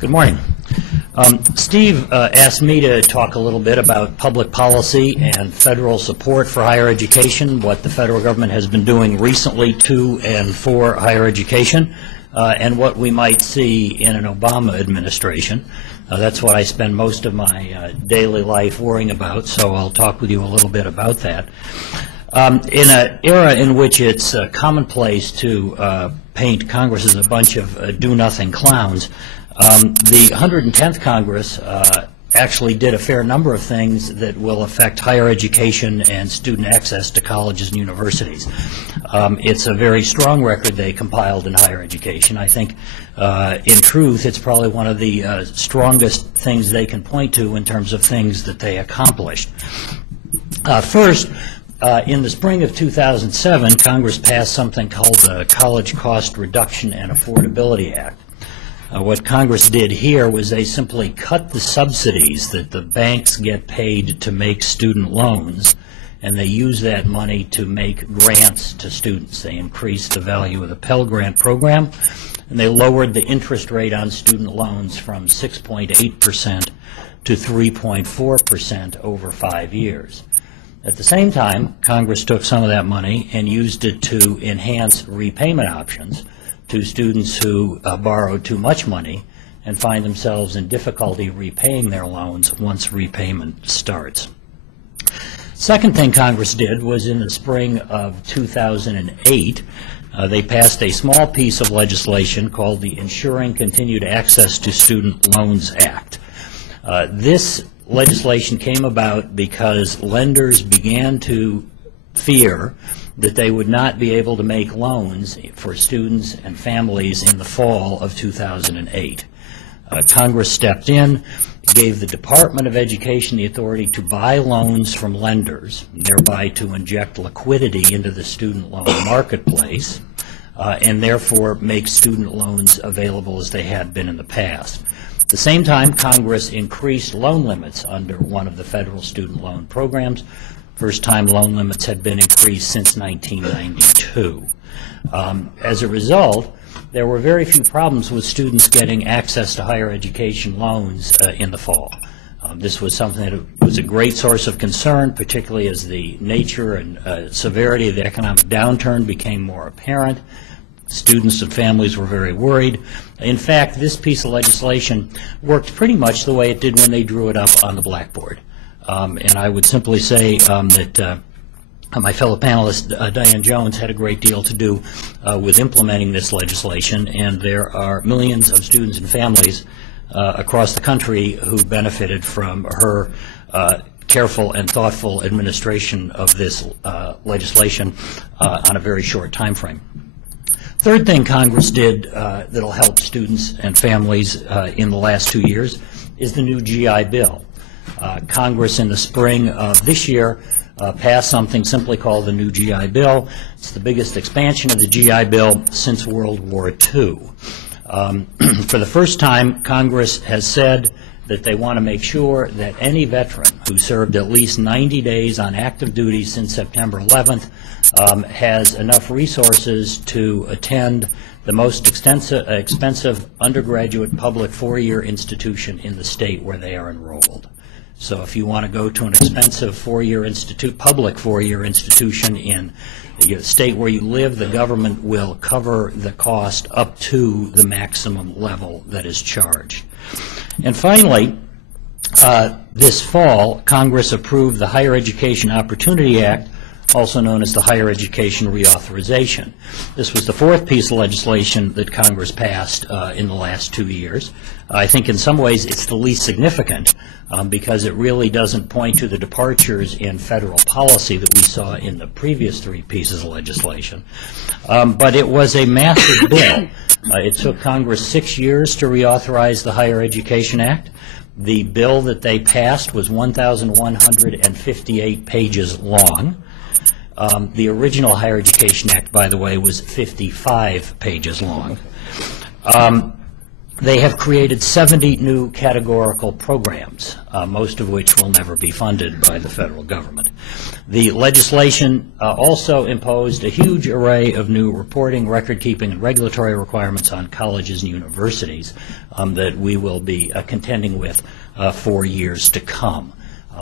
Good morning. Steve asked me to talk a little bit about public policy and federal support for higher education, what the federal government has been doing recently to and for higher education, and what we might see in an Obama administration. That's what I spend most of my daily life worrying about, so I'll talk with you a little bit about that. In an era in which it's commonplace to paint Congress as a bunch of do-nothing clowns, the 110th Congress actually did a fair number of things that will affect higher education and student access to colleges and universities. It's a very strong record they compiled in higher education. I think, in truth, it's probably one of the strongest things they can point to in terms of things that they accomplished. First, in the spring of 2007, Congress passed something called the College Cost Reduction and Affordability Act. What Congress did here was they simply cut the subsidies that the banks get paid to make student loans, and they use that money to make grants to students. They increased the value of the Pell Grant program, and they lowered the interest rate on student loans from 6.8% to 3.4% over 5 years. At the same time, Congress took some of that money and used it to enhance repayment options to students who borrow too much money and find themselves in difficulty repaying their loans once repayment starts. Second thing Congress did was in the spring of 2008, they passed a small piece of legislation called the Ensuring Continued Access to Student Loans Act. This legislation came about because lenders began to fear that they would not be able to make loans for students and families in the fall of 2008. Congress stepped in, gave the Department of Education the authority to buy loans from lenders, thereby to inject liquidity into the student loan marketplace, and therefore make student loans available as they had been in the past. At the same time, Congress increased loan limits under one of the federal student loan programs. First time loan limits had been increased since 1992. As a result, there were very few problems with students getting access to higher education loans in the fall. This was something that was a great source of concern, particularly as the nature and severity of the economic downturn became more apparent. Students and families were very worried. In fact, this piece of legislation worked pretty much the way it did when they drew it up on the blackboard. And I would simply say that my fellow panelist, Diane Jones, had a great deal to do with implementing this legislation, and there are millions of students and families across the country who benefited from her careful and thoughtful administration of this legislation on a very short time frame. Third thing Congress did that'll help students and families in the last 2 years is the new GI Bill. Congress in the spring of this year passed something simply called the new GI Bill. It's the biggest expansion of the GI Bill since World War II. For the first time, Congress has said that they want to make sure that any veteran who served at least 90 days on active duty since September 11th has enough resources to attend the most expensive undergraduate public four-year institution in the state where they are enrolled. So if you want to go to an expensive public four-year institution in the state where you live, the government will cover the cost up to the maximum level that is charged. And finally, this fall, Congress approved the Higher Education Opportunity Act, also known as the Higher Education Reauthorization. This was the fourth piece of legislation that Congress passed in the last 2 years. I think in some ways it's the least significant because it really doesn't point to the departures in federal policy that we saw in the previous three pieces of legislation. But it was a massive bill. It took Congress 6 years to reauthorize the Higher Education Act. The bill that they passed was 1,158 pages long. The original Higher Education Act, by the way, was 55 pages long. They have created 70 new categorical programs, most of which will never be funded by the federal government. The legislation also imposed a huge array of new reporting, record-keeping, and regulatory requirements on colleges and universities that we will be contending with for years to come.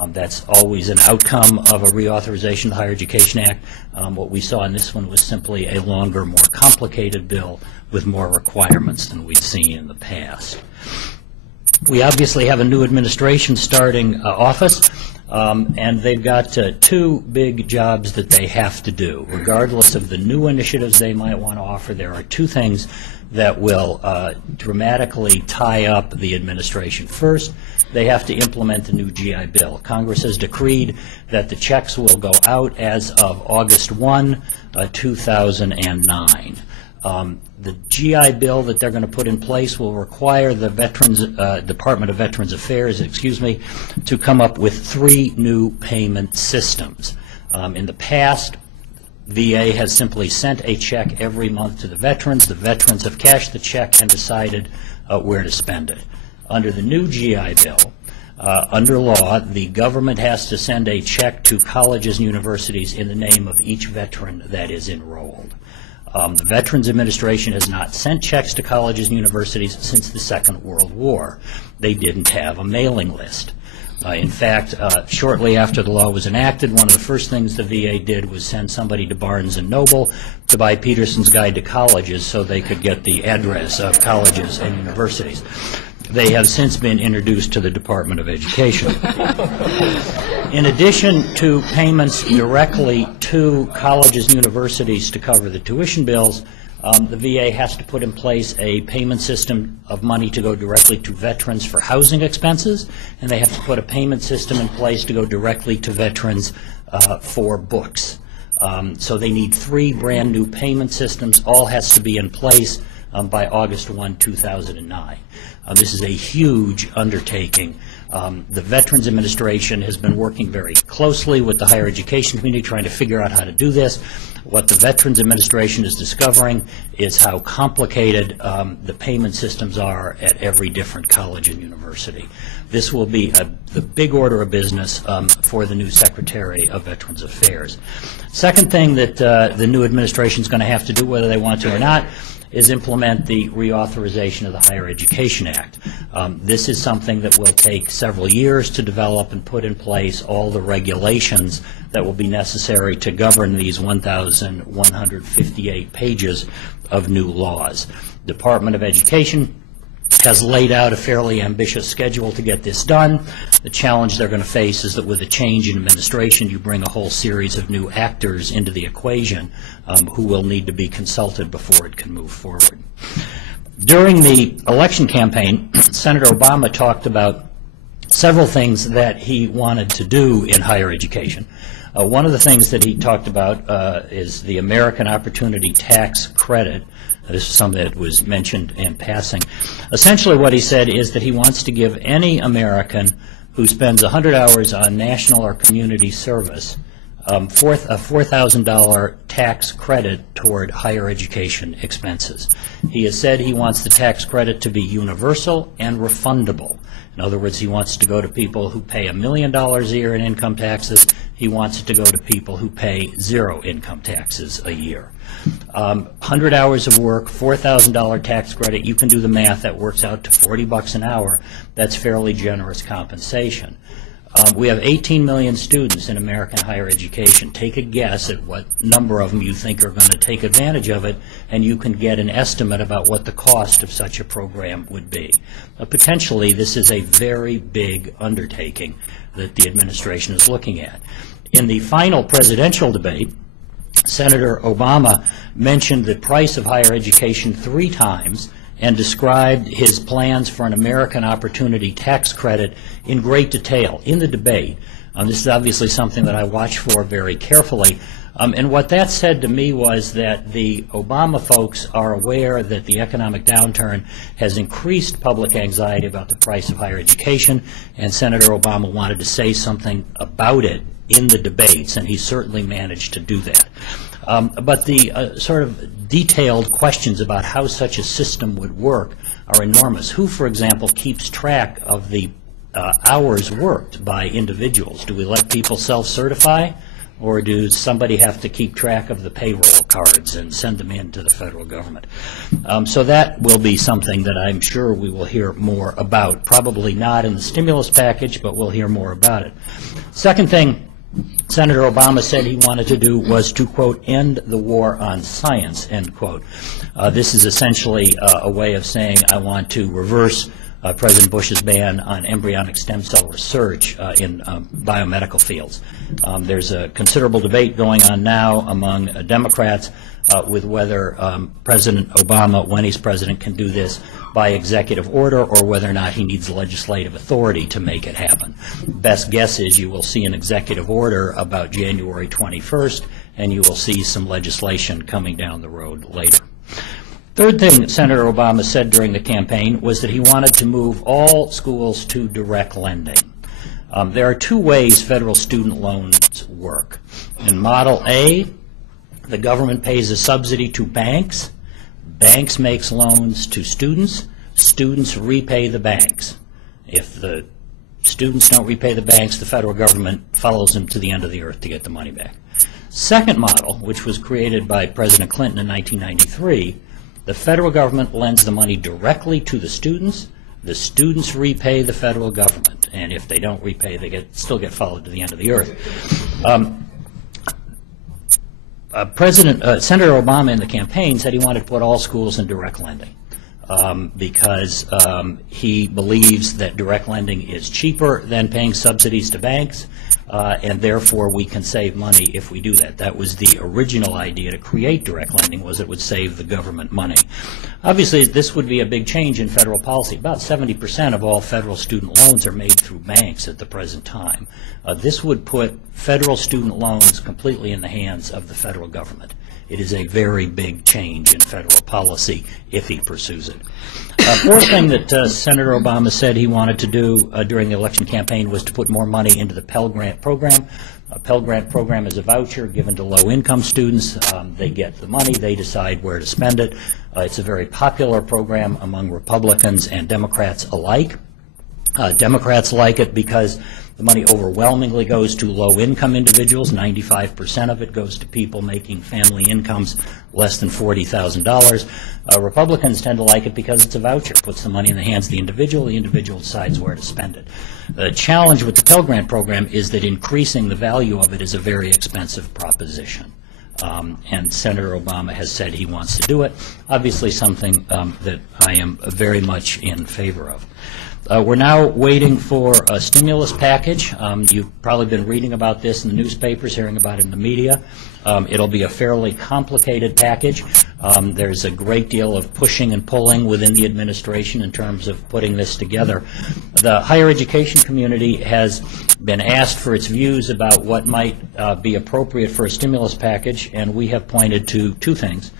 That's always an outcome of a reauthorization of the Higher Education Act. What we saw in this one was simply a longer, more complicated bill with more requirements than we've seen in the past. We obviously have a new administration starting office, and they've got two big jobs that they have to do. Regardless of the new initiatives they might want to offer, there are two things that will dramatically tie up the administration. First, they have to implement the new GI Bill. Congress has decreed that the checks will go out as of August 1, 2009. The GI Bill that they're going to put in place will require the Department of Veterans Affairs, to come up with 3 new payment systems. In the past, VA has simply sent a check every month to the veterans. The veterans have cashed the check and decided where to spend it. Under the new GI Bill, under law, the government has to send a check to colleges and universities in the name of each veteran that is enrolled. The Veterans Administration has not sent checks to colleges and universities since the Second World War. They didn't have a mailing list. In fact, shortly after the law was enacted, one of the first things the VA did was send somebody to Barnes & Noble to buy Peterson's Guide to Colleges so they could get the address of colleges and universities. They have since been introduced to the Department of Education. In addition to payments directly to colleges and universities to cover the tuition bills, the VA has to put in place a payment system of money to go directly to veterans for housing expenses, and they have to put a payment system in place to go directly to veterans for books. So they need 3 brand new payment systems. All has to be in place by August 1, 2009. This is a huge undertaking. The Veterans Administration has been working very closely with the higher education community trying to figure out how to do this. What the Veterans Administration is discovering is how complicated the payment systems are at every different college and university. This will be the big order of business for the new Secretary of Veterans Affairs. Second thing that the new administration is going to have to do, whether they want to or not, is implement the reauthorization of the Higher Education Act. This is something that will take several years to develop and put in place all the regulations that will be necessary to govern these 1,158 pages of new laws. Department of Education has laid out a fairly ambitious schedule to get this done. The challenge they're going to face is that with a change in administration, you bring a whole series of new actors into the equation who will need to be consulted before it can move forward. During the election campaign, Senator Obama talked about several things that he wanted to do in higher education. One of the things that he talked about is the American Opportunity Tax Credit. This is something that was mentioned in passing. Essentially what he said is that he wants to give any American who spends 100 hours on national or community service a $4,000 tax credit toward higher education expenses. He has said he wants the tax credit to be universal and refundable. In other words, he wants to go to people who pay $1 million a year in income taxes. He wants it to go to people who pay 0 income taxes a year. 100 hours of work, $4,000 tax credit. You can do the math. That works out to $40 an hour. That's fairly generous compensation. We have 18 million students in American higher education. Take a guess at what number of them you think are going to take advantage of it, and you can get an estimate about what the cost of such a program would be. Potentially, this is a very big undertaking that the administration is looking at. In the final presidential debate, Senator Obama mentioned the price of higher education 3 times and described his plans for an American Opportunity Tax Credit in great detail in the debate. This is obviously something that I watch for very carefully. And what that said to me was that the Obama folks are aware that the economic downturn has increased public anxiety about the price of higher education, and Senator Obama wanted to say something about it in the debates, and he certainly managed to do that. But the sort of detailed questions about how such a system would work are enormous. Who, for example, keeps track of the hours worked by individuals? Do we let people self-certify, or does somebody have to keep track of the payroll cards and send them in to the federal government? So that will be something that I'm sure we will hear more about. Probably not in the stimulus package, but we'll hear more about it. Second thing Senator Obama said he wanted to do was to, quote, end the war on science, end quote. This is essentially a way of saying I want to reverse President Bush's ban on embryonic stem cell research in biomedical fields. There's a considerable debate going on now among Democrats with whether President Obama, when he's president, can do this by executive order or whether or not he needs legislative authority to make it happen. Best guess is you will see an executive order about January 21st, and you will see some legislation coming down the road later. Third thing Senator Obama said during the campaign was that he wanted to move all schools to direct lending. There are two ways federal student loans work. In Model A, the government pays a subsidy to banks. Banks makes loans to students. Students repay the banks. If the students don't repay the banks, the federal government follows them to the end of the earth to get the money back. Second model, which was created by President Clinton in 1993, the federal government lends the money directly to the students. The students repay the federal government, and if they don't repay, they still get followed to the end of the earth. Senator Obama in the campaign said he wanted to put all schools in direct lending because he believes that direct lending is cheaper than paying subsidies to banks, and therefore we can save money if we do that. That was the original idea to create direct lending, was it would save the government money. Obviously, this would be a big change in federal policy. About 70% of all federal student loans are made through banks at the present time. This would put federal student loans completely in the hands of the federal government. It is a very big change in federal policy if he pursues it. Fourth thing that Senator Obama said he wanted to do during the election campaign was to put more money into the Pell Grant program. A Pell Grant program is a voucher given to low-income students. They get the money. They decide where to spend it. It's a very popular program among Republicans and Democrats alike. Democrats like it because the money overwhelmingly goes to low-income individuals. 95% of it goes to people making family incomes less than $40,000. Republicans tend to like it because it's a voucher. It puts the money in the hands of the individual decides where to spend it. The challenge with the Pell Grant program is that increasing the value of it is a very expensive proposition. And Senator Obama has said he wants to do it. Obviously something that I am very much in favor of. We're now waiting for a stimulus package. You've probably been reading about this in the newspapers, hearing about it in the media. It'll be a fairly complicated package. There's a great deal of pushing and pulling within the administration in terms of putting this together. The higher education community has been asked for its views about what might be appropriate for a stimulus package, and we have pointed to two things.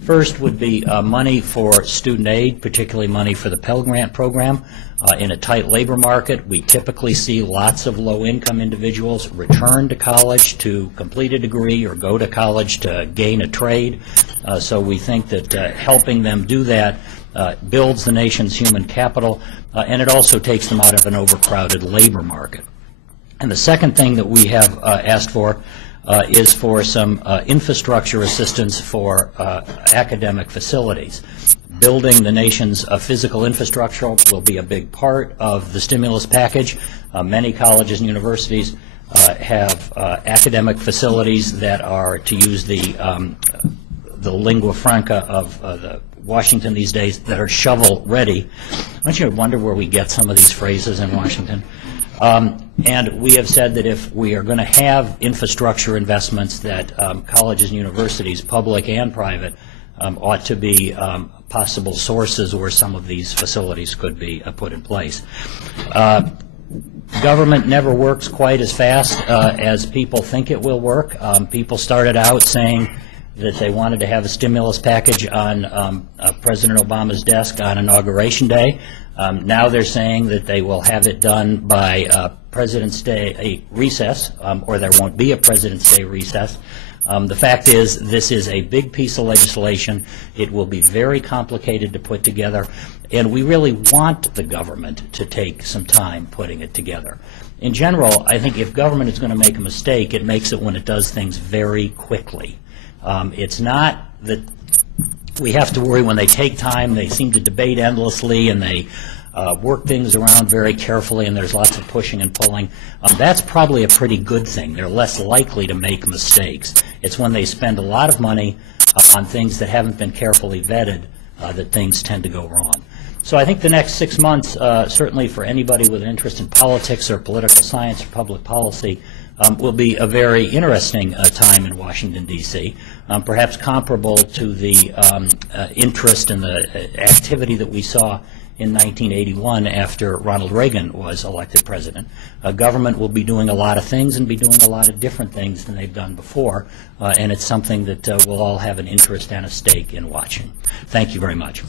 First would be money for student aid, particularly money for the Pell Grant program. In a tight labor market, we typically see lots of low-income individuals return to college to complete a degree or go to college to gain a trade. So we think that helping them do that builds the nation's human capital, and it also takes them out of an overcrowded labor market. And the second thing that we have asked for is for some infrastructure assistance for academic facilities. Building the nation's physical infrastructure will be a big part of the stimulus package. Many colleges and universities have academic facilities that are, to use the lingua franca of the Washington these days, that are shovel-ready. Don't you wonder where we get some of these phrases in Washington? And we have said that if we are going to have infrastructure investments, that colleges and universities, public and private, ought to be possible sources where some of these facilities could be put in place. Government never works quite as fast as people think it will work. People started out saying that they wanted to have a stimulus package on President Obama's desk on Inauguration Day. Now they're saying that they will have it done by President's Day recess, or there won't be a President's Day recess. The fact is, this is a big piece of legislation. It will be very complicated to put together, and we really want the government to take some time putting it together. In general, I think if government is going to make a mistake, it makes it when it does things very quickly. It's not that we have to worry when they take time. They seem to debate endlessly, and they work things around very carefully, and there's lots of pushing and pulling. That's probably a pretty good thing. They're less likely to make mistakes. It's when they spend a lot of money on things that haven't been carefully vetted that things tend to go wrong. So I think the next 6 months, certainly for anybody with an interest in politics or political science or public policy, will be a very interesting time in Washington, D.C., perhaps comparable to the interest and the activity that we saw in 1981 after Ronald Reagan was elected president. Government will be doing a lot of things and be doing a lot of different things than they've done before, and it's something that we'll all have an interest and a stake in watching. Thank you very much.